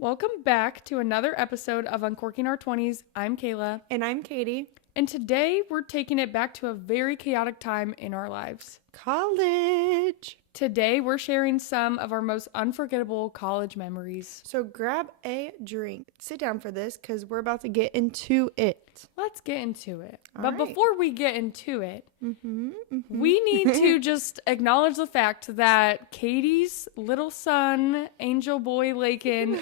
Welcome back to another episode of Uncorking Our 20s. I'm Kayla. And I'm Katie. And today we're taking it back to a very chaotic time in our lives. College. Today we're sharing some of our most unforgettable college memories. So grab a drink. Sit down for this because we're about to get into it. Let's get into it. All but right. before we get into it, we need to just acknowledge the fact that Katie's little son, Angel Boy Lakin,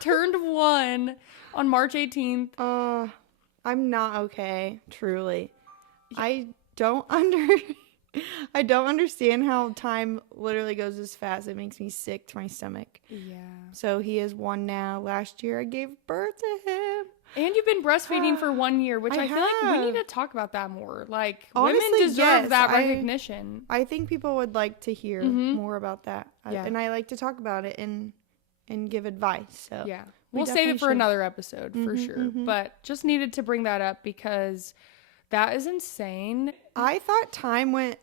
turned 1 on March 18th. I'm not okay, truly. I don't understand how time literally goes this fast. It makes me sick to my stomach. Yeah. So he is 1 now. Last year I gave birth to him. And you've been breastfeeding for 1 year, which I feel like we need to talk about that more. Like, Honestly, women deserve yes, that recognition. I think people would like to hear more about that. Yeah. And I like to talk about it and give advice. So Yeah. We'll save it for another episode for sure. But just needed to bring that up because that is insane. I thought time went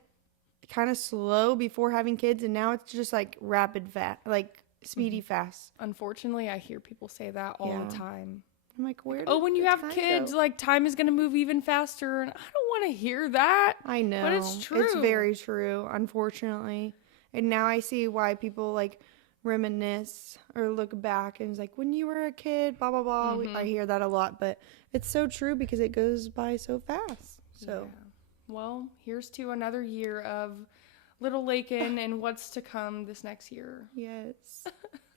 kind of slow before having kids, and now it's just like rapid fast, like speedy fast. Unfortunately, I hear people say that all the time. I'm like, where? When you have kids, like time is going to move even faster. And I don't want to hear that. I know. But it's true. It's very true, unfortunately. And now I see why people like reminisce or look back and it's like, when you were a kid, blah, blah, blah. I hear that a lot, but it's so true because it goes by so fast. So, well, here's to another year of little Lakin and what's to come this next year. yes.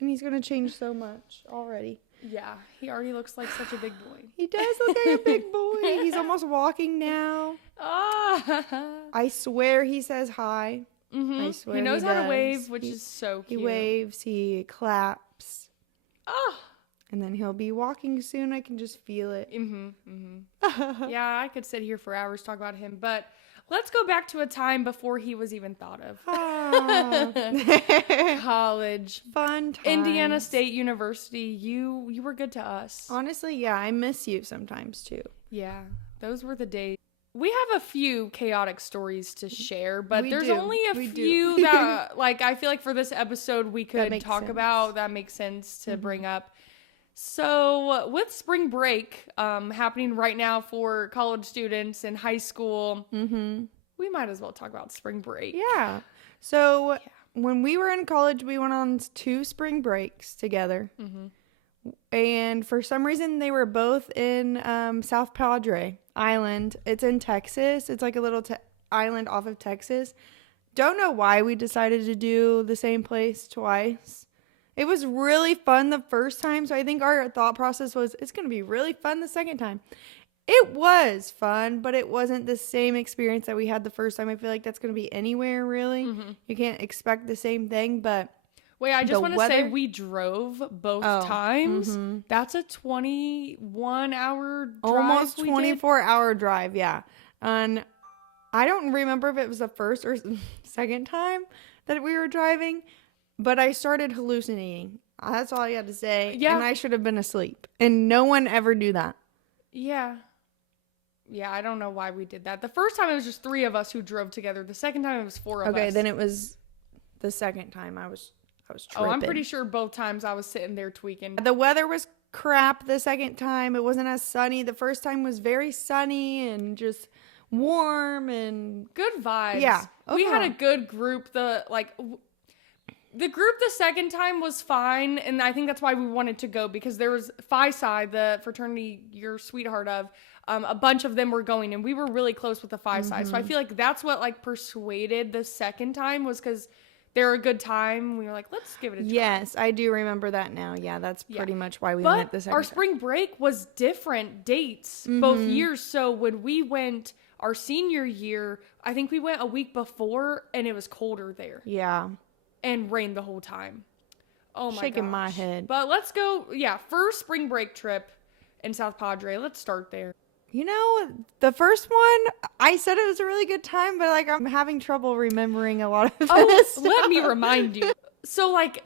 And he's going to change so much already. Yeah, he already looks like such a big boy. He does look like a big boy. He's almost walking now. I swear he says hi. I swear he knows how to does. wave, which is so cute. He waves, he claps. Oh. And then he'll be walking soon. I can just feel it. Yeah, I could sit here for hours talk about him, but let's go back to a time before he was even thought of. College. Fun times. Indiana State University. You were good to us. Honestly, yeah, I miss you sometimes too. Yeah, those were the days. We have a few chaotic stories to share, but there's only a few that, like, I feel like for this episode we could talk about that makes sense to bring up. So with spring break happening right now for college students in high school, we might as well talk about spring break. Yeah. So when we were in college, we went on 2 spring breaks together. And for some reason, they were both in South Padre Island. It's in Texas. It's like a little island off of Texas. Don't know why we decided to do the same place twice. It was really fun the first time, so I think our thought process was, it's going to be really fun the second time. It was fun, but it wasn't the same experience that we had the first time. I feel like that's going to be anywhere, really. You can't expect the same thing, but... Wait, I just want to say we drove both times. That's a 21-hour drive. Almost 24-hour drive, yeah. And I don't remember if it was the first or second time that we were driving, but I started hallucinating. That's all I had to say. Yeah. And I should have been asleep. And no one ever do that. Yeah. Yeah, I don't know why we did that. The first time it was just 3 of us who drove together. The second time it was 4 of us. Okay, then it was the second time I was tripping. I'm pretty sure both times I was sitting there tweaking. The weather was crap the second time. It wasn't as sunny. The first time was very sunny and just warm and... good vibes. Yeah. We had a good group. The group the second time was fine, and I think that's why we wanted to go, because there was Phi Psi, the fraternity you're sweetheart of, a bunch of them were going, and we were really close with the Phi Psi. So I feel like that's what like persuaded the second time, was because they're a good time. We were like, let's give it a try. Yes, I do remember that now. Yeah, that's pretty much why we went the second our time. spring break was different dates both years. So when we went our senior year, I think we went a week before, and it was colder there. Yeah. And rained the whole time. Oh my god. Shaking my head. But let's go, first spring break trip in South Padre. Let's start there. You know, the first one, I said it was a really good time, but like I'm having trouble remembering a lot of this. Let me remind you. So like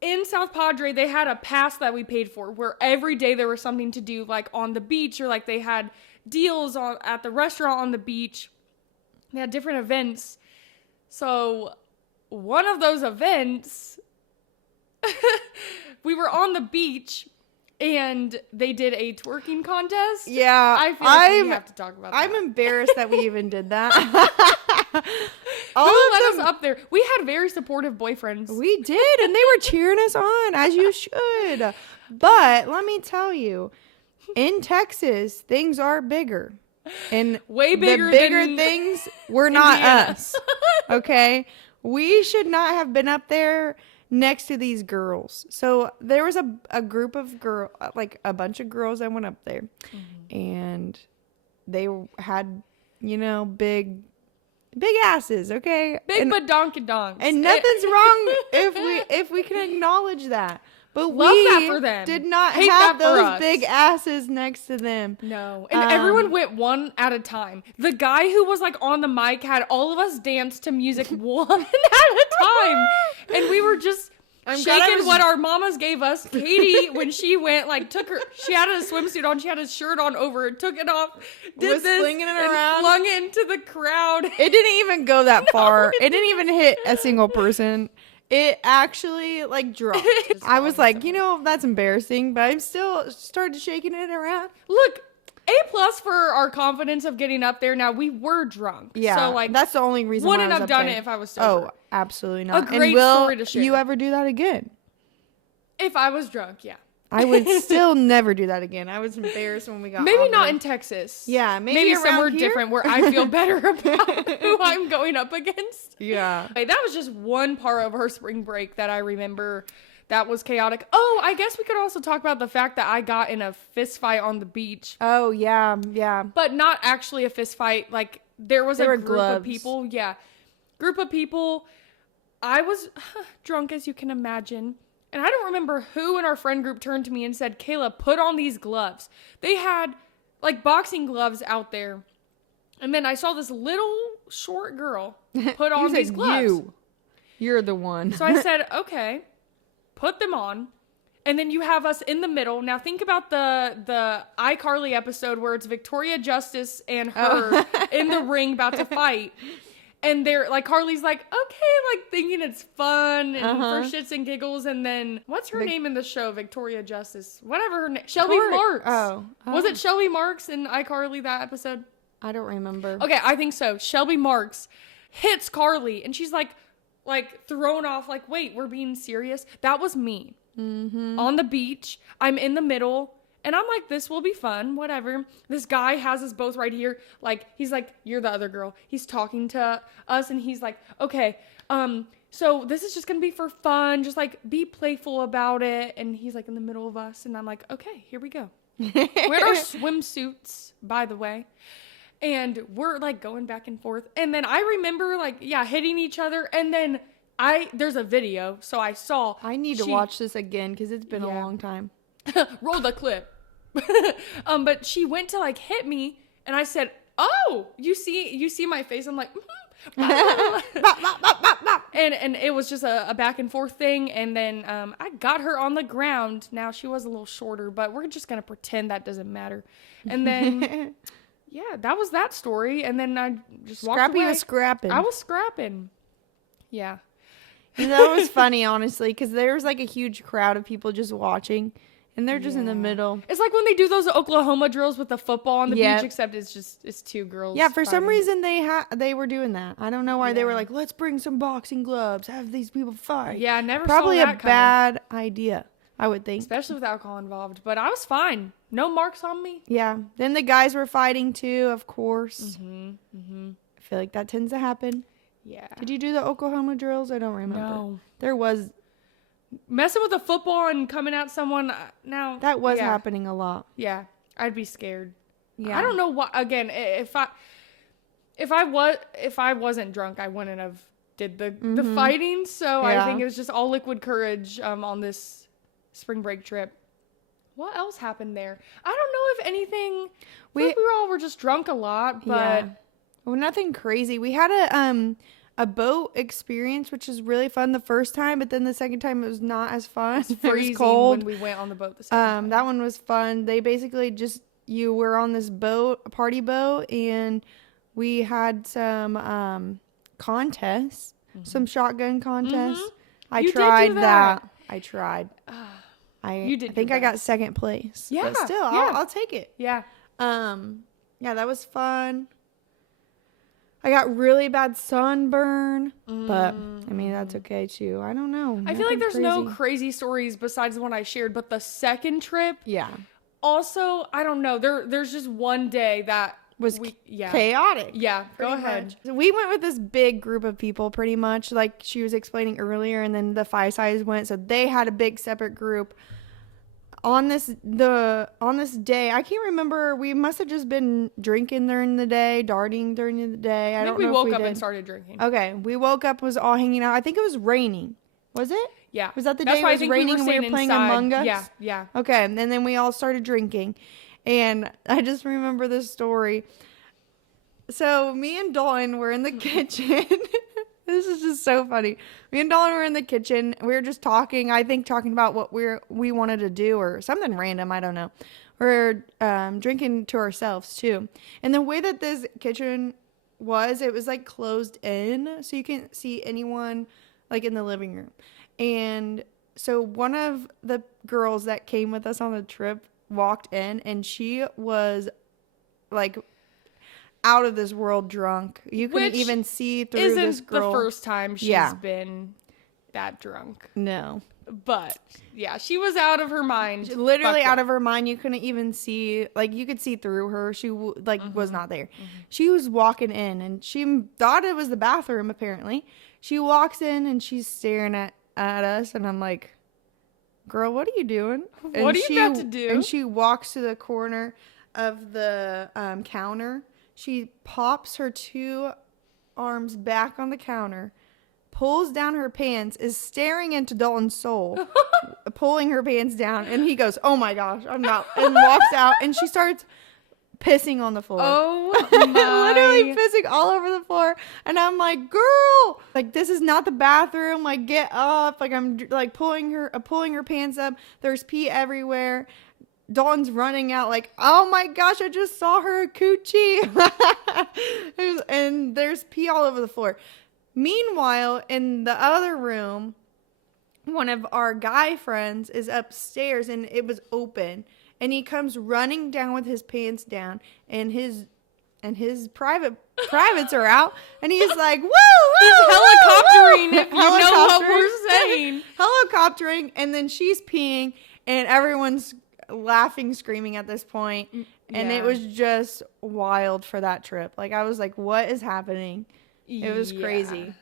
in South Padre, they had a pass that we paid for where every day there was something to do, like on the beach, or like they had deals at the restaurant on the beach. They had different events. So one of those events we were on the beach and they did a twerking contest. Yeah. I feel like we have to talk about that. I'm embarrassed that we even did that. Who let us up there? We had very supportive boyfriends. We did, and they were cheering us on, as you should. But let me tell you, in Texas, things are bigger. And way bigger the bigger things were not us. Okay? We should not have been up there next to these girls. So there was a group of like a bunch of girls that went up there. Mm-hmm. And they had, big asses, okay? Big badonkadonks. And nothing's wrong if we can acknowledge that. But love that for them. Did not have those big asses next to them. No. And everyone went one at a time. The guy who was like on the mic had all of us dance to music one at a time. And we were just shaking what our mamas gave us. Katie, when she went, like she had a swimsuit on, she had a shirt on over it, took it off, did this, flinging it around, flung it into the crowd. It didn't even go that far. It didn't even hit a single person. It actually dropped. I was like, that's embarrassing, but I'm still started shaking it around. Look, A+ for our confidence of getting up there. Now, we were drunk. Yeah, so that's the only reason wouldn't why I have done it if I was sober. Oh, absolutely not. A great story to share. You ever do that again? If I was drunk, yeah. I would still never do that again. I was embarrassed when we got maybe not in Texas. Yeah, maybe somewhere different where I feel better about who I'm going up against. Yeah. That was just one part of her spring break that I remember that was chaotic. Oh, I guess we could also talk about the fact that I got in a fist fight on the beach. Oh, yeah. But not actually a fist fight. Like, there was a group of people. Yeah. Group of people. I was drunk, as you can imagine. And I don't remember who in our friend group turned to me and said, Kayla, put on these gloves. They had boxing gloves out there. And then I saw this little short girl put on these gloves. You're the one. So I said, okay, put them on. And then you have us in the middle. Now think about the iCarly episode where it's Victoria Justice and her in the ring about to fight. And they're Carly's okay, thinking it's fun and for shits and giggles. And then what's her name in the show? Victoria Justice, whatever her name. Shelby Marks. Was it Shelby Marks in iCarly that episode? I don't remember. Okay, I think so. Shelby Marks hits Carly, and she's like thrown off. Wait, we're being serious. That was me on the beach. I'm in the middle. And I'm like, this will be fun, whatever. This guy has us both right here. He's like, you're the other girl. He's talking to us, and he's like, okay, so this is just going to be for fun. Just, be playful about it. And he's, in the middle of us. And I'm like, okay, here we go. We're in our swimsuits, by the way. And we're, going back and forth. And then I remember, hitting each other. And then there's a video, so I saw. I need to watch this again because it's been a long time. Roll the clip. But she went to hit me, and I said, oh, you see my face? I'm like, and it was just a back and forth thing. And then I got her on the ground. Now she was a little shorter, but we're just gonna pretend that doesn't matter. And then yeah, that was that story. And then I just walked away. Scrapping. I was scrapping. Yeah. That was funny, honestly, because there was a huge crowd of people just watching. And they're just in the middle. It's like when they do those Oklahoma drills with the football on the beach, except it's two girls. Yeah, for some reason they were doing that. I don't know why they were like, let's bring some boxing gloves, have these people fight. Yeah, I never Probably saw that a bad idea, I would think. Especially with alcohol involved. But I was fine. No marks on me. Yeah. Then the guys were fighting too, of course. I feel like that tends to happen. Yeah. Did you do the Oklahoma drills? I don't remember. No. There was... Messing with a football and coming at someone now. That was happening a lot. Yeah, I'd be scared. Yeah, I don't know why. Again, if I wasn't drunk, I wouldn't have did the fighting. So I think it was just all liquid courage on this spring break trip. What else happened there? I don't know if anything. We all were just drunk a lot, but well, nothing crazy. We had a boat experience, which was really fun the first time, but then the second time it was not as fun. It was cold when we went on the boat the second time. That one was fun. They basically you were on this boat, a party boat, and we had some contests, some shotgun contests. I tried that. I tried. You did. I think I got second place. Yeah. But still, I'll take it. Yeah. Yeah, that was fun. I got really bad sunburn, but I mean, that's okay too. I don't know. I feel like there's no crazy stories besides the one I shared, but the second trip. Yeah. Also, I don't know. There's just one day that was chaotic. Yeah, go ahead. So we went with this big group of people pretty much, like she was explaining earlier, and then the Five Size went, so they had a big separate group. On this day, I can't remember, we must have just been drinking during the day, darting during the day. I don't know. We woke up and started drinking. Okay, we woke up, was all hanging out. I think it was raining. Was it? Yeah. Was that the day it was raining and we were playing Among Us? Yeah. Okay, and then we all started drinking. And I just remember this story. So me and Dawn were in the kitchen. This is just so funny. Me and Dawn were in the kitchen. We were just talking. I think talking about what we wanted to do or something random. I don't know. We're drinking to ourselves too. And the way that this kitchen was, it was like closed in, so you can't see anyone like in the living room. And so one of the girls that came with us on the trip walked in, and she was like out of this world drunk. You couldn't even see through this girl. Isn't the first time she's been that drunk. No. But yeah, she was out of her mind. Literally out of her mind. You couldn't even see, like you could see through her. She was not there. She was walking in and she thought it was the bathroom apparently. She walks in and she's staring at us, and I'm like, girl, what are you doing? What are you about to do? And she walks to the corner of the counter. She pops her two arms back on the counter, pulls down her pants, is staring into Dalton's soul, pulling her pants down, and he goes, oh my gosh, I'm not, and walks out, and she starts pissing on the floor. Oh my. Literally pissing all over the floor. And I'm like, girl, like, this is not the bathroom. Like, get up. Like, I'm like pulling her pants up. There's pee everywhere. Dawn's running out like, oh my gosh, I just saw her coochie. And there's pee all over the floor. Meanwhile, in the other room, one of our guy friends is upstairs and it was open. And he comes running down with his pants down, and his privates are out, and he's like, woo! He's helicoptering, if you know what we're saying. Helicoptering, and then she's peeing, and everyone's laughing, screaming at this point, and it was just wild for that trip. Like, I was like, what is happening? It was crazy.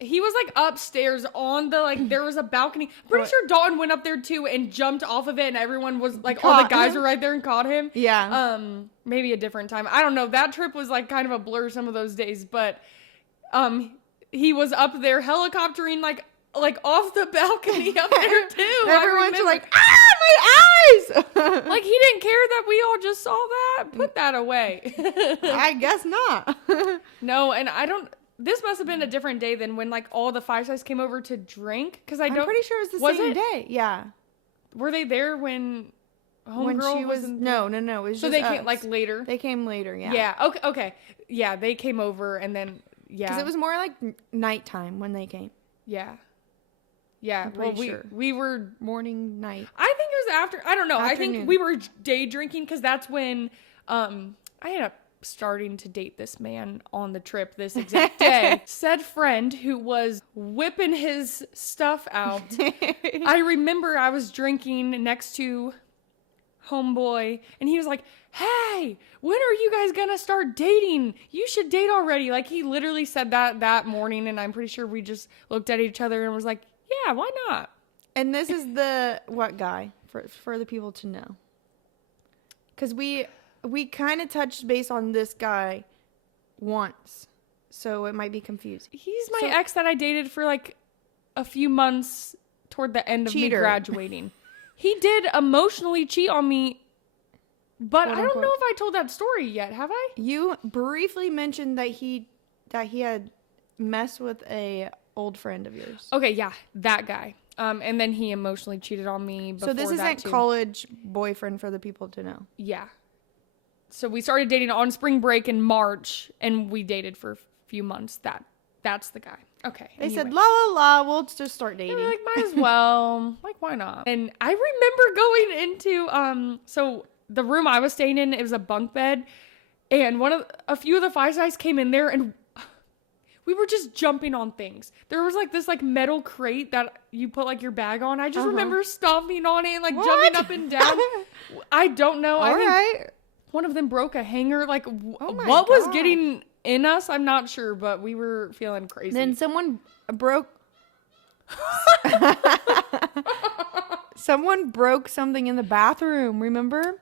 He was like upstairs on the, like, there was a balcony. Pretty sure Dalton went up there too and jumped off of it, and everyone was like, all the guys were right there and caught him. Yeah. Maybe a different time. I don't know. That trip was like kind of a blur some of those days, but he was up there helicoptering like off the balcony up there too. Everyone's like, my eyes! Like, he didn't care that we all just saw that. Put that away. I guess not. No, and this must have been a different day than when, like, all the Five Size came over to drink. Because I'm pretty sure it was the same day. Yeah. Were they there when Homegirl was? No. It was so just they us. Came, like, later? They came later, yeah. Yeah, okay. Yeah, they came over and then, Because it was more like nighttime when they came. Yeah. Yeah, we were morning, night. I think it was after. I don't know. Afternoon. I think we were day drinking because that's when I ended up starting to date this man on the trip this exact day. Said friend who was whipping his stuff out. I remember I was drinking next to homeboy, and he was like, hey, when are you guys gonna start dating? You should date already. Like, he literally said that morning, and I'm pretty sure we just looked at each other and was like, yeah, why not? And this is what guy for the people to know, because we kind of touched base on this guy once, so it might be confusing. He's my ex that I dated for like a few months toward the end of me graduating. He did emotionally cheat on me, but I don't know if I told that story yet. Have I? You briefly mentioned that he had messed with a old friend of yours. Okay, yeah, that guy. And then he emotionally cheated on me before that. So this isn't college boyfriend for the people to know. Yeah. So we started dating on spring break in March, and we dated for a few months that That's the guy. Okay. They said, la, la, la, we'll just start dating. Like, might as well. Like, why not? And I remember going into, so the room I was staying in, it was a bunk bed. And a few of the Five Guys came in there and we were just jumping on things. There was like this like metal crate that you put like your bag on. I just remember stomping on it and like jumping up and down. I don't know. I think one of them broke a hanger. Like what was getting in us? I'm not sure, but we were feeling crazy. Then someone broke something in the bathroom, remember?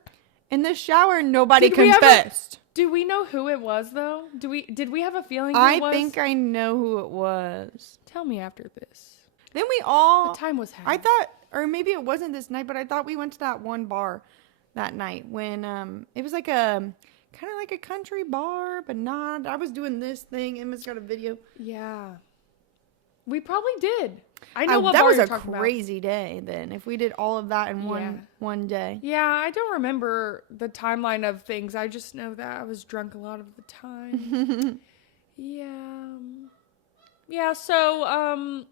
In the shower, nobody confessed. Do we know who it was though? Did we have a feeling who it was? I think I know who it was. Tell me after this. Then we all... The time was had. I thought, or maybe it wasn't this night, but I thought we went to that one bar that night when it was like kind of like a country bar, but not. I was doing this thing. Emma's got a video. Yeah. We probably did. I know what that bar was you're a talking crazy day then. If we did all of that in one day. Yeah, I don't remember the timeline of things. I just know that I was drunk a lot of the time. Yeah, so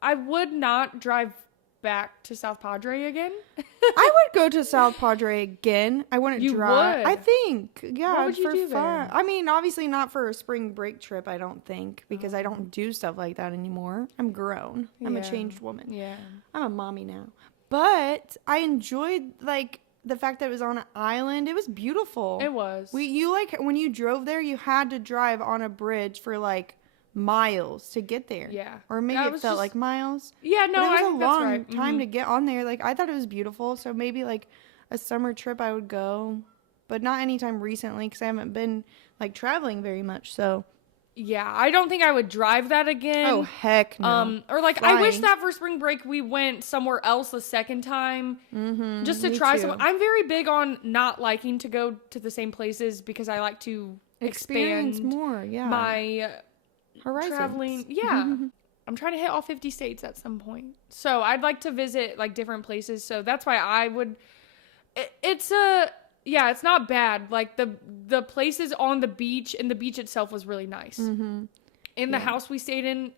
I would not drive back to South Padre again. I would go to South Padre again. I wouldn't drive. Would? I think. Yeah, what would you do fun. there? I mean, obviously not for a spring break trip, I don't think, because I don't do stuff like that anymore. I'm grown. I'm a changed woman. Yeah. I'm a mommy now. But I enjoyed like the fact that it was on an island. It was beautiful. It was. You like when you drove there, you had to drive on a bridge for like miles to get there. Yeah. Or maybe it felt like miles. Yeah, no, I think think that's right. Mm-hmm. Time to get on there. Like I thought it was beautiful. So maybe like a summer trip I would go, but not anytime recently because I haven't been like traveling very much. So yeah, I don't think I would drive that again. Oh heck no. Or like Flying. I wish that for spring break we went somewhere else the second time, just to try some. I'm very big on not liking to go to the same places because I like to experience more. Yeah, my horizons. Traveling. Yeah. I'm trying to hit all 50 states at some point. So I'd like to visit like different places. So that's why I would, it's not bad. Like the places on the beach and the beach itself was really nice. In the house we stayed in,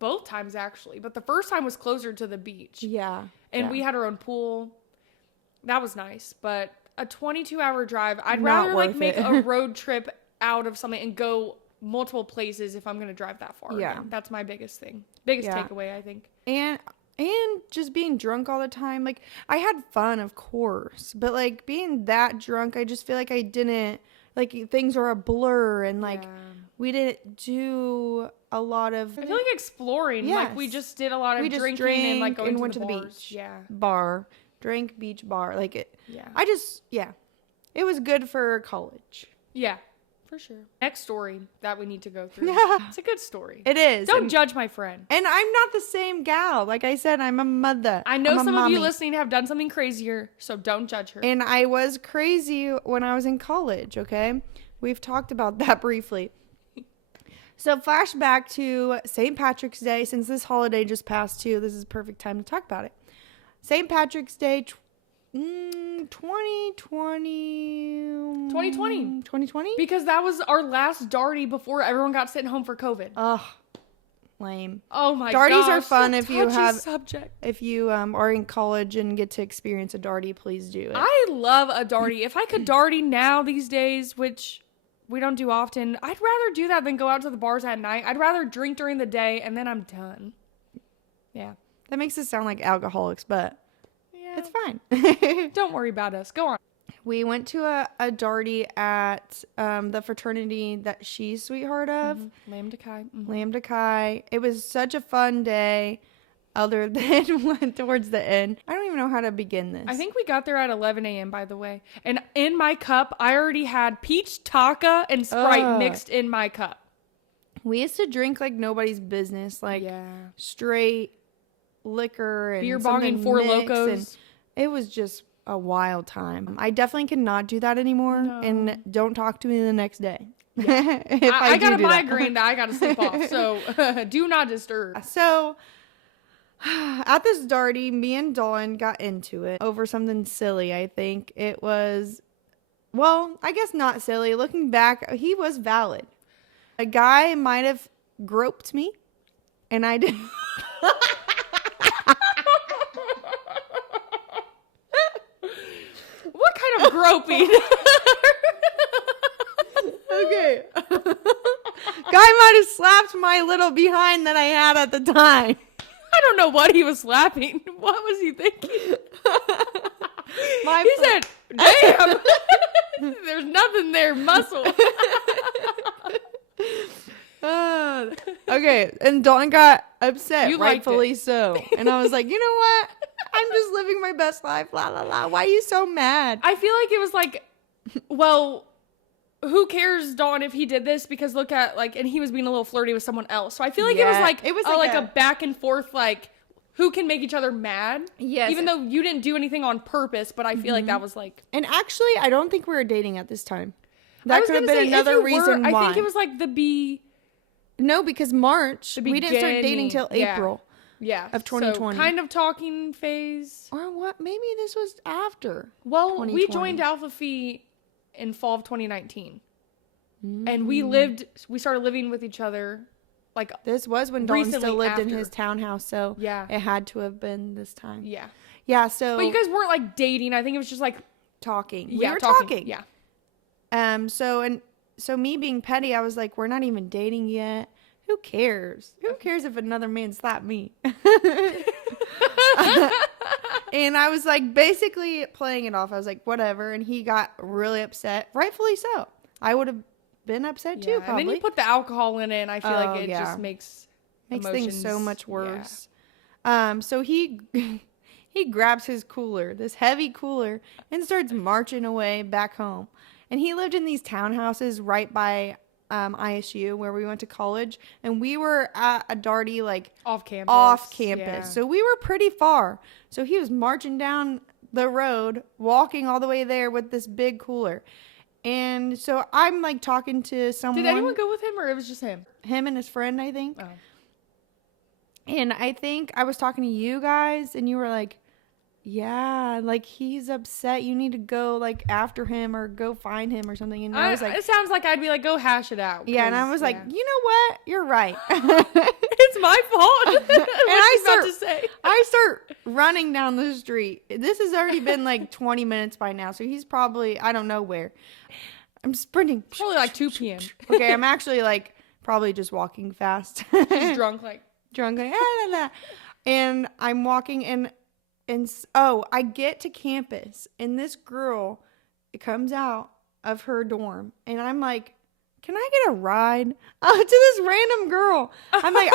both times actually, but the first time was closer to the beach. Yeah. And we had our own pool. That was nice. But a 22-hour drive, I'd rather like make a road trip out of something and go multiple places if I'm going to drive that far. Yeah. Again. That's my biggest thing. Biggest takeaway, I think. And just being drunk all the time. Like, I had fun, of course. But, like, being that drunk, I just feel like I didn't, like, things were a blur. And, like, we didn't do a lot of... I feel like exploring. Yes. Like, we just did a lot of drinking and, like, going to the beach. Yeah. Bar. Drank, beach, bar. Like, it... Yeah. It was good for college. Yeah. For sure. Next story that we need to go through. It's a good story. It is. Don't judge my friend. And I'm not the same gal. Like I said, I'm a mother. I know some of you listening have done something crazier, so don't judge her. And I was crazy when I was in college, okay? We've talked about that briefly. So flashback to St. Patrick's Day. Since this holiday just passed too, this is a perfect time to talk about it. St. Patrick's Day 2020 because that was our last darty before everyone got sent home for COVID. Ugh, lame. Oh my god, darties are fun if you have subject. If you are in college and get to experience a darty, please do it. I love a darty. If I could darty now these days, which we don't do often, I'd rather do that than go out to the bars at night. I'd rather drink during the day and then I'm done. Yeah, that makes it sound like alcoholics, but it's fine. Don't worry about us. Go on. We went to a darty at the fraternity that she's sweetheart of. Lambda Chi. Lambda Chi. It was such a fun day other than towards the end. I don't even know how to begin this. I think we got there at 11 a.m., by the way. And in my cup, I already had peach Taka and Sprite mixed in my cup. We used to drink like nobody's business. Like straight liquor and beer bonging Four Locos. And it was just a wild time. I definitely cannot do that anymore. No. And don't talk to me the next day. Yeah. I got a migraine that I got to sleep off. So do not disturb. So at this darty, me and Dawn got into it over something silly. I think it was, well, I guess not silly. Looking back, he was valid. A guy might have groped me, and I did. What kind of groping? Okay. Guy might have slapped my little behind that I had at the time. I don't know what he was slapping. What was he thinking? He said, damn. There's nothing there, muscle. Okay, and Dawn got upset, You liked rightfully so. And I was like, you know what? I'm just living my best life, la la la. Why are you so mad? I feel like it was like, well, who cares, Dawn, if he did this? Because look at, like, and he was being a little flirty with someone else. So I feel like it was like a back and forth, like, who can make each other mad? Yes. Even though you didn't do anything on purpose, but I feel like that was like. And actually, I don't think we were dating at this time. That could have been another reason why. I think it was like No, because March. We didn't start dating till April. Yeah. Of 2020. So kind of talking phase. Or what? Maybe this was after. Well, we joined Alpha Phi in fall of 2019. And we started living with each other. Like, this was when Dalton still lived in his townhouse, so yeah, it had to have been this time. Yeah. Yeah, so. But you guys weren't like dating. I think it was just like talking. Yeah, we were talking. Yeah. So me being petty, I was like, we're not even dating yet. Who cares? Who cares if another man slapped me? And I was like basically playing it off. I was like, whatever. And he got really upset. Rightfully so. I would have been upset too, probably. And then you put the alcohol in it, and I feel like it just makes things so much worse. Yeah. So he grabs his cooler, this heavy cooler, and starts marching away back home. And he lived in these townhouses right by ISU where we went to college, and we were at a Darty, like off campus. Yeah. So we were pretty far. So he was marching down the road, walking all the way there with this big cooler. And so I'm like talking to someone. Did anyone go with him, or it was just him? Him and his friend, I think. Oh. And I think I was talking to you guys, and you were like, yeah, like he's upset. You need to go like after him or go find him or something. And I was like, it sounds like I'd be like, go hash it out. Yeah, and I was like, you know what? You're right. It's my fault. And I start running down the street. This has already been like 20 minutes by now, so he's probably, I don't know where. I'm sprinting. Probably like 2 p.m. Okay, I'm actually like probably just walking fast. She's drunk, like. And I'm walking and I get to campus, and this girl comes out of her dorm, and I'm like, can I get a ride to this random girl? I'm like,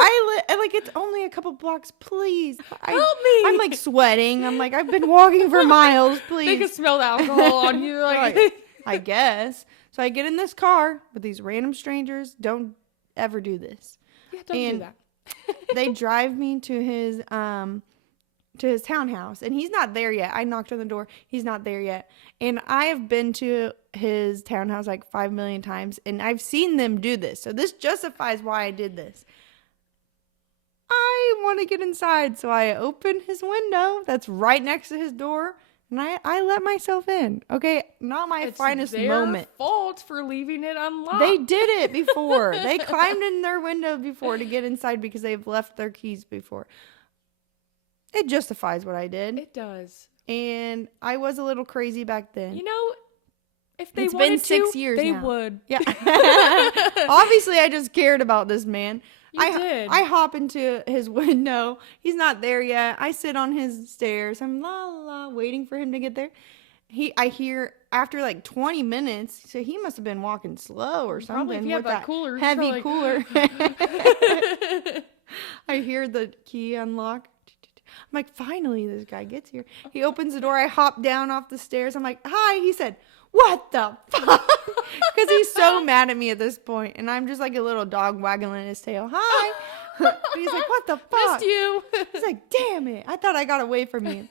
like it's only a couple blocks, please. Help me. I'm like sweating. I'm like, I've been walking for miles, please. They could smell the alcohol on you. Like, I guess. So I get in this car with these random strangers. Don't ever do this. Yeah, don't do that. They drive me to his townhouse, and he's not there yet. I knocked on the door. He's not there yet. And I have been to his townhouse like 5 million times, and I've seen them do this. So this justifies why I did this. I want to get inside, so I open his window that's right next to his door, and I let myself in. Okay, not my finest moment. It's their fault for leaving it unlocked. They did it before. They climbed in their window before to get inside because they've left their keys before. It justifies what I did. It does. And I was a little crazy back then. You know, if they it's wanted been 6 years they now. would. Yeah. Obviously, I just cared about this man. You did. I hop into his window. He's not there yet. I sit on his stairs. I'm la la la waiting for him to get there. I hear after like 20 minutes, so he must have been walking slow or something. Probably if he had that cooler. Heavy cooler. I hear the key unlock. I'm like, finally, this guy gets here. He opens the door. I hop down off the stairs. I'm like, hi. He said, what the fuck? Because he's so mad at me at this point. And I'm just like a little dog waggling his tail. Hi. And he's like, what the fuck? Missed you. He's like, damn it. I thought I got away from you.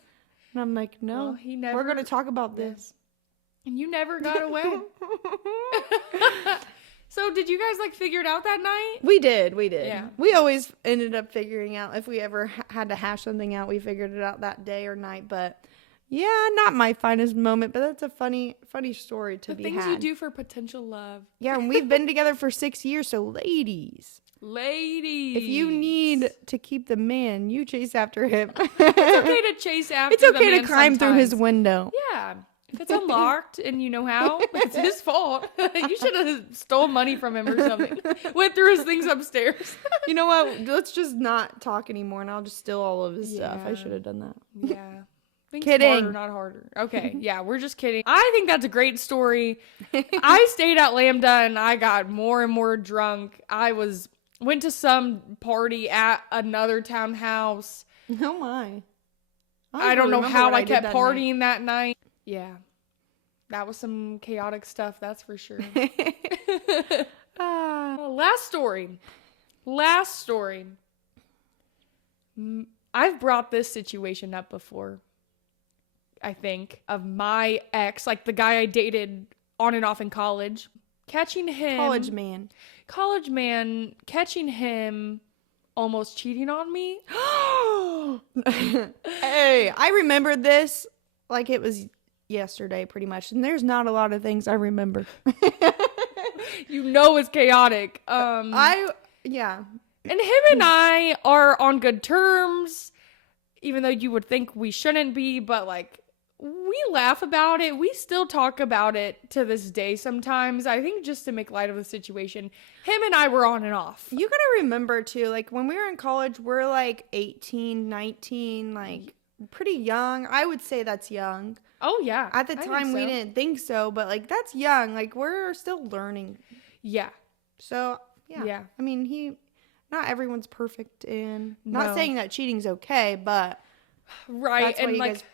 And I'm like, no, well, we're going to talk about this. And you never got away. So did you guys like figure it out that night? We did. Yeah. We always ended up figuring out if we ever had to hash something out. We figured it out that day or night. But yeah, not my finest moment. But that's a funny story to be had. The things you do for potential love. Yeah, and we've been together for 6 years. So ladies, Ladies. If you need to keep the man, you chase after him. It's okay to chase after It's okay the man to climb sometimes. through his window. Yeah. If it's unlocked and you know how, it's his fault. You should have stole money from him or something. Went through his things upstairs. You know what? Let's just not talk anymore and I'll just steal all of his stuff. I should have done that. Yeah. Think kidding. Smarter, not harder. Okay. Yeah, we're just kidding. I think that's a great story. I stayed at Lambda and I got more and more drunk. Went to some party at another townhouse. Oh my. I don't know how I kept partying that night. Yeah. That was some chaotic stuff, that's for sure. Last story. I've brought this situation up before, I think, of my ex, like the guy I dated on and off in college. Catching him. College man, catching him almost cheating on me. Hey, I remember this like it was yesterday pretty much. And there's not a lot of things I remember. You know it's chaotic. Yeah. And him and I are on good terms, even though you would think we shouldn't be, but like, we laugh about it. We still talk about it to this day sometimes. I think just to make light of the situation. Him and I were on and off. You gotta remember too, like when we were in college, we're like 18, 19, like pretty young. I would say that's young. Oh yeah. At the time we didn't think so, but like that's young. Like we're still learning. Yeah. So yeah. I mean, not everyone's perfect and not saying that cheating's okay, but right. That's and why like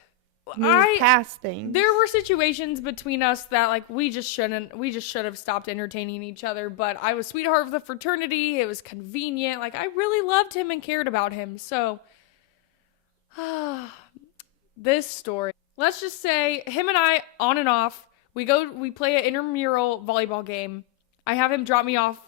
move past things. There were situations between us that like we just should have stopped entertaining each other, but I was sweetheart of the fraternity. It was convenient. Like I really loved him and cared about him. So this story, let's just say him and I on and off, we play an intramural volleyball game. I have him drop me off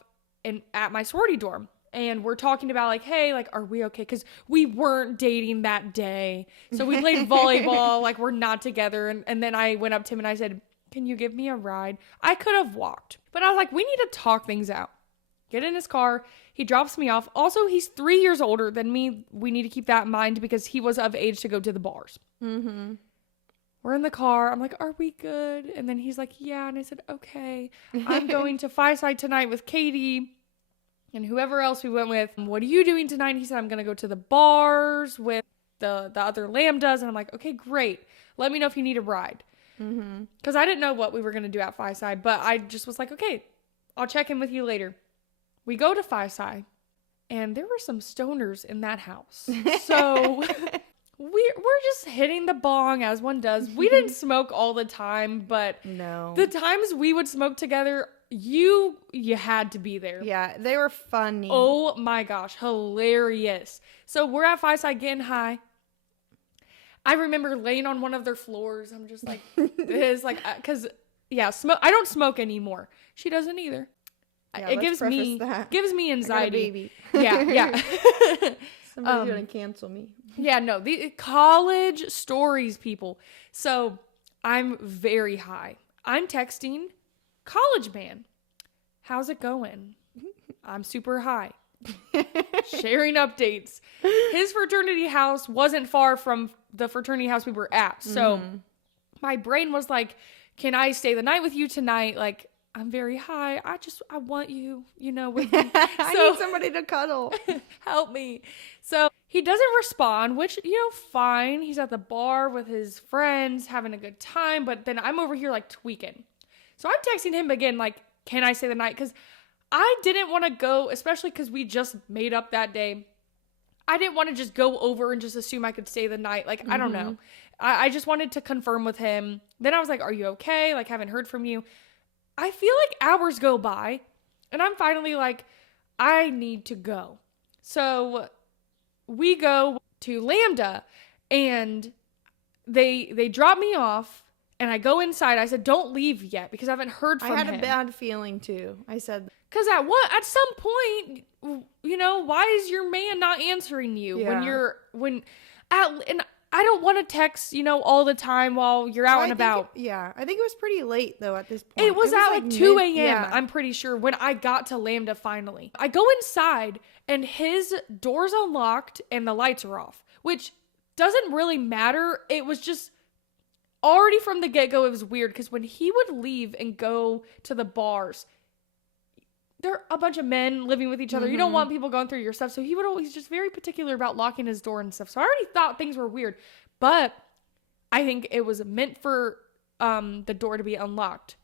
at my sorority dorm. And we're talking about like, hey, like, are we okay? Because we weren't dating that day. So we played volleyball, like we're not together. And then I went up to him and I said, can you give me a ride? I could have walked. But I was like, we need to talk things out. Get in his car. He drops me off. Also, he's 3 years older than me. We need to keep that in mind because he was of age to go to the bars. Mm-hmm. We're in the car. I'm like, are we good? And then he's like, yeah. And I said, okay. I'm going to Fireside tonight with Katie and whoever else we went with. What are you doing tonight? He said, I'm going to go to the bars with the other Lambdas. And I'm like, okay, great. Let me know if you need a ride. Because I didn't know what we were going to do at Fireside. But I just was like, okay, I'll check in with you later. We go to Fireside. And there were some stoners in that house. So we're just hitting the bong as one does. We didn't smoke all the time. But no, the times we would smoke together, you had to be there. Yeah, they were funny. Oh my gosh, hilarious. So we're at Fireside getting high. I remember laying on one of their floors. I'm just like, this, like, because I don't smoke anymore. She doesn't either. Yeah, it gives me anxiety. Baby. Yeah. Somebody's gonna cancel me. Yeah, no, the college stories, people. So I'm very high. I'm texting college man, how's it going? I'm super high. Sharing updates. His fraternity house wasn't far from the fraternity house we were at. So my brain was like, can I stay the night with you tonight? Like, I'm very high. I want you, with me. I need somebody to cuddle. Help me. So he doesn't respond, which, fine. He's at the bar with his friends having a good time. But then I'm over here like tweaking. So I'm texting him again, like, can I stay the night? Because I didn't want to go, especially because we just made up that day. I didn't want to just go over and just assume I could stay the night. Like, I don't know. I just wanted to confirm with him. Then I was like, are you okay? Like, haven't heard from you. I feel like hours go by. And I'm finally like, I need to go. So we go to Lambda. And they drop me off. And I go inside. I said, don't leave yet because I haven't heard from him. I had a bad feeling too. I said, because at some point, why is your man not answering you and I don't want to text, all the time while you're out and about. I think it was pretty late though at this point. It was at like 2 a.m. I'm pretty sure when I got to Lambda finally. I go inside and his door's unlocked and the lights are off, which doesn't really matter. It was just already from the get-go, it was weird because when he would leave and go to the bars, there are a bunch of men living with each other. You don't want people going through your stuff. So he would always just very particular about locking his door and stuff. So I already thought things were weird, but I think it was meant for the door to be unlocked.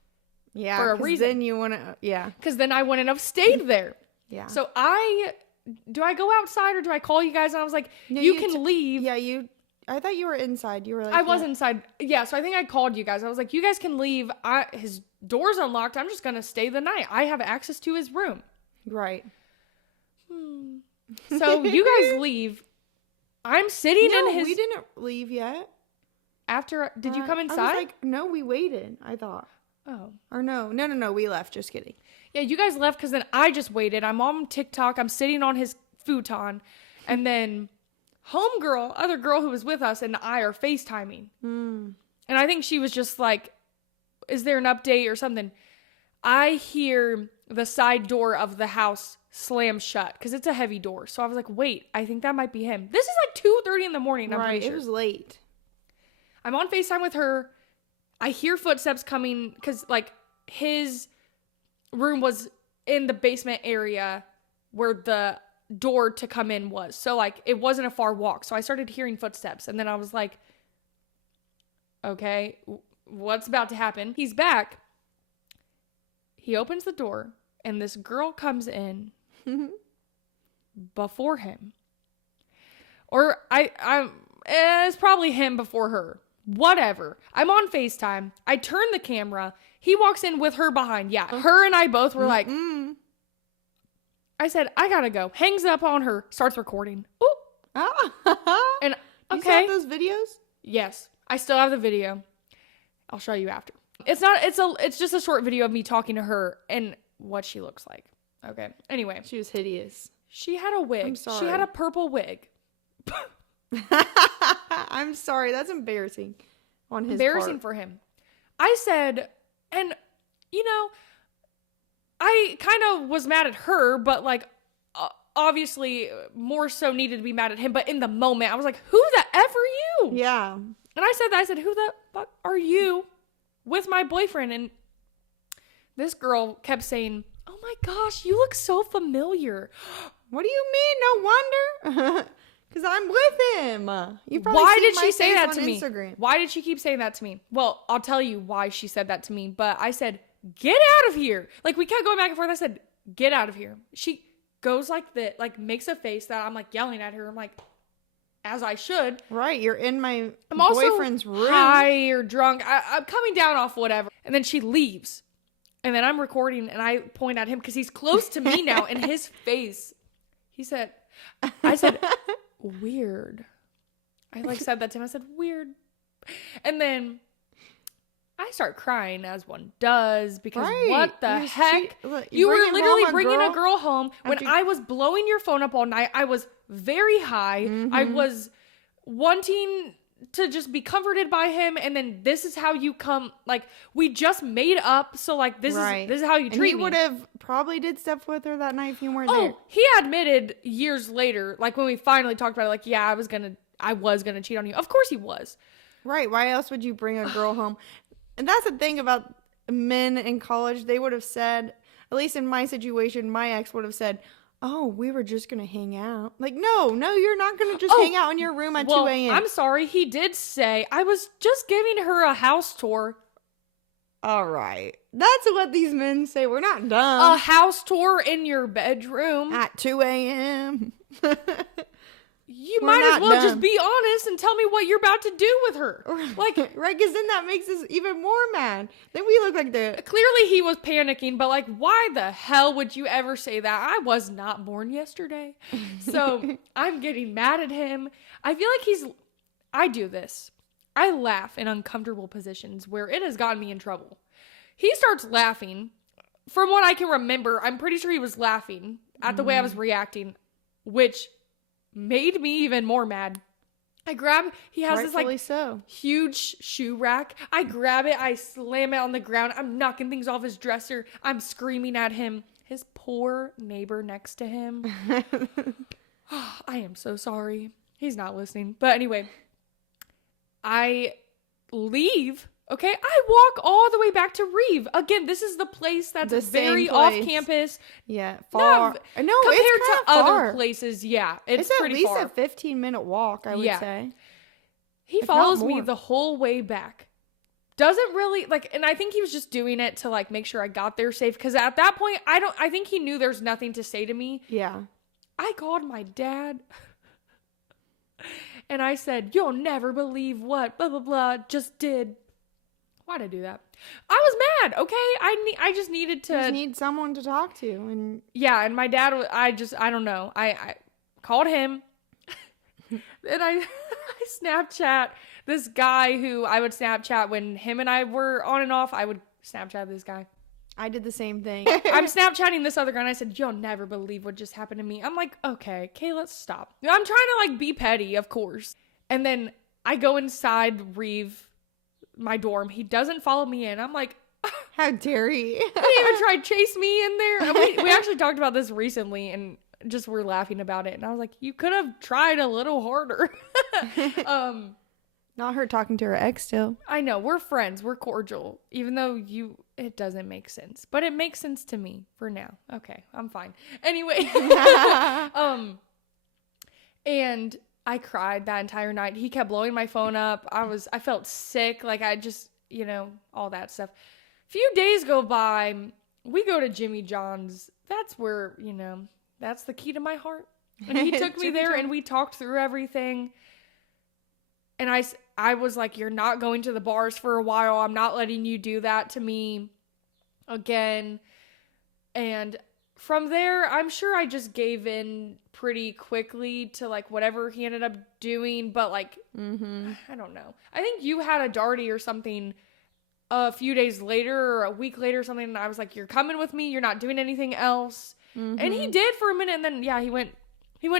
Yeah. For a reason. Then you want to, Because then I wouldn't have stayed there. Yeah. So do I go outside or do I call you guys? And I was like, no, you can leave. Yeah, I thought you were inside. You were like, I was inside. Yeah, so I think I called you guys. I was like, you guys can leave. His door's unlocked. I'm just going to stay the night. I have access to his room. Right. So you guys leave. I'm sitting in his... we didn't leave yet. After... Did you come inside? I was like, no, we waited, I thought. Oh. Or no, we left. Just kidding. Yeah, you guys left because then I just waited. I'm on TikTok. I'm sitting on his futon. And then... homegirl, other girl who was with us, and I are FaceTiming. And I think she was just like, is there an update or something? I hear the side door of the house slam shut because it's a heavy door. So I was like, wait, I think that might be him. This is like 2:30 in the morning. I'm pretty sure. It was late. I'm on FaceTime with her. I hear footsteps coming because like his room was in the basement area where the door to come in was. So like it wasn't a far walk. So I started hearing footsteps and then I was like, okay, what's about to happen? He's back. He opens the door and this girl comes in before him. Or it's probably him before her. Whatever. I'm on FaceTime. I turn the camera. He walks in with her behind. Yeah. Her and I both were like, I said, I gotta go. Hangs up on her, starts recording. Ooh. And okay. You still have those videos? Yes. I still have the video. I'll show you after. It's just a short video of me talking to her and what she looks like. Okay. Anyway. She was hideous. She had a wig. I'm sorry. She had a purple wig. I'm sorry. That's embarrassing on his Embarrassing part. for him. I said, and I kind of was mad at her, but like obviously more so needed to be mad at him. But in the moment, I was like, who the F are you? Yeah. And I said, who the fuck are you with my boyfriend? And this girl kept saying, oh my gosh, you look so familiar. What do you mean? No wonder. Because I'm with him. Why did she say that to me? Instagram. Why did she keep saying that to me? Well, I'll tell you why she said that to me. But I said, get out of here. Like, we kept going back and forth. I said, get out of here. She goes like that, like makes a face that I'm like yelling at her. I'm like, as I should. Right. You're in my I'm boyfriend's also room. high or drunk. I'm coming down off whatever. And then she leaves. And then I'm recording and I point at him because he's close to me now. And his face, I said, weird. I like said that to him. I said, weird. And then I start crying as one does because what the heck? You were literally bringing a girl home when I was blowing your phone up all night. I was very high. I was wanting to just be comforted by him, and then this is how you come. Like, we just made up, so like this is how you treat me. He would have probably did stuff with her that night if you weren't there. Oh, he admitted years later, like when we finally talked about it, like, yeah, I was gonna cheat on you. Of course he was. Right. Why else would you bring a girl home? And that's the thing about men in college. They would have said, at least in my situation, my ex would have said, oh, we were just going to hang out. Like, no, you're not going to just hang out in your room at 2 a.m. I'm sorry. He did say, I was just giving her a house tour. All right. That's what these men say. We're not dumb. A house tour in your bedroom. At 2 a.m. You might as well just be honest and tell me what you're about to do with her. Like, right, because then that makes us even more mad. Then we look like the... Clearly he was panicking, but like, why the hell would you ever say that? I was not born yesterday. So I'm getting mad at him. I feel like I do this. I laugh in uncomfortable positions where it has gotten me in trouble. He starts laughing. From what I can remember, I'm pretty sure he was laughing at the way I was reacting, which made me even more mad. He has this like huge shoe rack. I grab it, I slam it on the ground. I'm knocking things off his dresser. I'm screaming at him. His poor neighbor next to him. I am so sorry. He's not listening. But anyway, I leave. Okay, I walk all the way back to Reeve. Again, this is the place that's very off campus. Yeah, far. No, compared to other places, yeah, it's pretty far. It's at least a 15-minute walk, I would say. He follows me the whole way back. Doesn't really like, and I think he was just doing it to like make sure I got there safe. Because at that point, I think he knew there's nothing to say to me. Yeah. I called my dad. And I said, "You'll never believe what blah blah blah just did." Why'd I do that? I was mad. Okay, I just needed to. You just need someone to talk to, and yeah. And my dad, I don't know. I called him, and I Snapchat this guy who I would Snapchat when him and I were on and off. I would Snapchat this guy. I did the same thing. I'm Snapchatting this other guy, and I said, "You'll never believe what just happened to me." I'm like, okay, let's stop. I'm trying to like be petty, of course. And then I go inside Reeve, my dorm. He doesn't follow me in. I'm like, how dare he? He even tried to chase me in there. And we actually talked about this recently, and just were laughing about it. And I was like, you could have tried a little harder. Not her talking to her ex still. I know, we're friends, we're cordial, even though it doesn't make sense, but it makes sense to me for now. Okay, I'm fine. Anyway, and I cried that entire night. He kept blowing my phone up. I felt sick, like I just, all that stuff. Few days go by, we go to Jimmy John's. That's where, that's the key to my heart. And he took me there, and we talked through everything. And I was like, "You're not going to the bars for a while. I'm not letting you do that to me again." And from there, I'm sure I just gave in pretty quickly to like whatever he ended up doing. But like, I don't know. I think you had a darty or something a few days later or a week later or something. And I was like, "You're coming with me. You're not doing anything else." And he did for a minute. And then, yeah, he went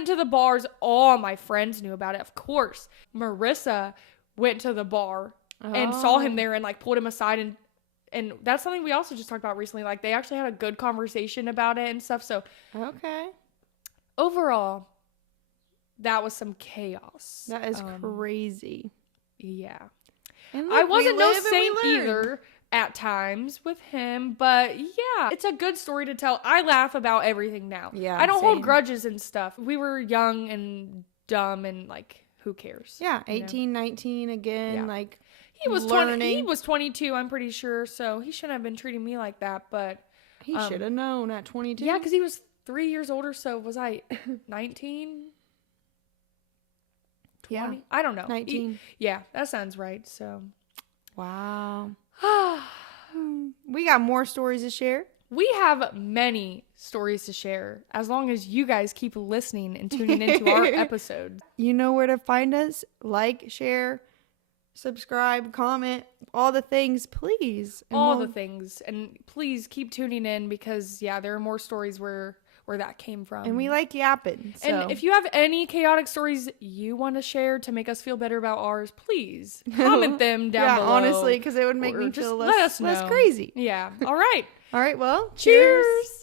to the bars. All my friends knew about it, of course. Marissa went to the bar and saw him there and like pulled him aside, and that's something we also just talked about recently. Like they actually had a good conversation about it and stuff. So overall, that was some chaos. That is crazy. Yeah. And look, I wasn't no saint either at times with him, but yeah, it's a good story to tell. I laugh about everything now. Yeah, I don't hold grudges and stuff. We were young and dumb and like, who cares? Yeah, 18, 19 again, yeah. Like he was learning. He was 22, I'm pretty sure, so he shouldn't have been treating me like that, but he should have known at 22. Yeah, because he was 3 years older, so was I 19? 20? Yeah. I don't know. 19. Yeah, that sounds right, so. Wow. We got more stories to share. We have many stories to share as long as you guys keep listening and tuning into our episodes. You know where to find us. Like, share, subscribe, comment, all the things, please. And the things. And please keep tuning in because, yeah, there are more stories where that came from. And we like yapping. So. And if you have any chaotic stories you want to share to make us feel better about ours, please comment them down below. Yeah, honestly, because it would make me feel less crazy. Yeah. All right. All right, well, cheers.